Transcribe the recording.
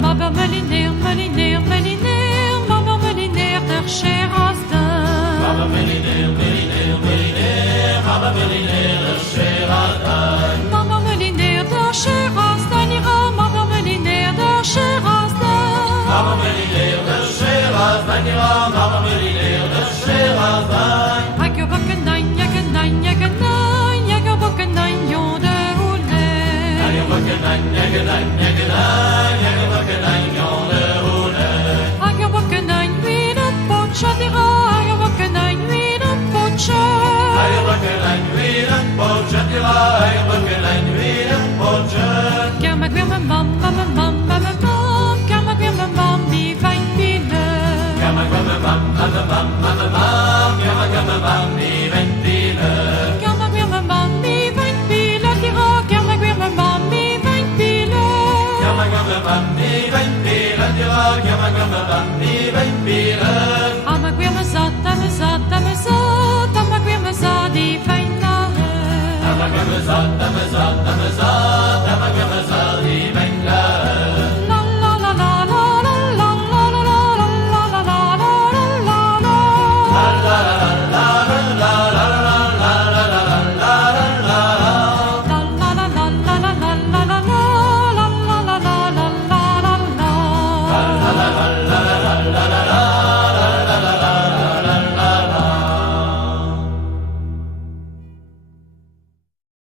Mabber Meliner, Meliner, Meliner, Mabber Meliner, der Scherasden. Mabber Meliner, Meliner, Meliner, Mabber Meliner, der Scherasden. Mabber Meliner, der Scherasden, ira, Mabber Meliner, der Scherasden. Mabber Meliner, der Scherasden, ira, Mabber Meliner, der Scherasden. Hagerböckenein, Jägenein, Jägenein, Jägerböckenein, Jode Hule. Jägerböckenein, Jägenein, Jägenein, Jägerböckenein, Jode Hule. Hagerböckenein, wieder Potsche, ira, Hagerböckenein, wieder Potsche. Jägerböckenein, wieder Potsche, ira, Jägerböckenein, wieder Potsche. Gamma, gamma, mam, mam, mam, mam, mam, gamma, gamma, mam, wie Weinbiele. Gamma, gamma, mam, mam, mam, mam, mam, gamma, gamma, mam, wie Weinbiele. Gamma, gamma, mam, wie Weinbiele, ira, gamma, gamma, mam, wie Weinbiele. Gamma, gamma, mam, wie Weinbiele, ira, gamma, gamma, mam, wie Weinbiele. Amma, gamma, zat, amma, zat, amma, zat, amma, gamma, zat, die Weinahe. Amma, gamma, zat, amma, zat, amma, zat.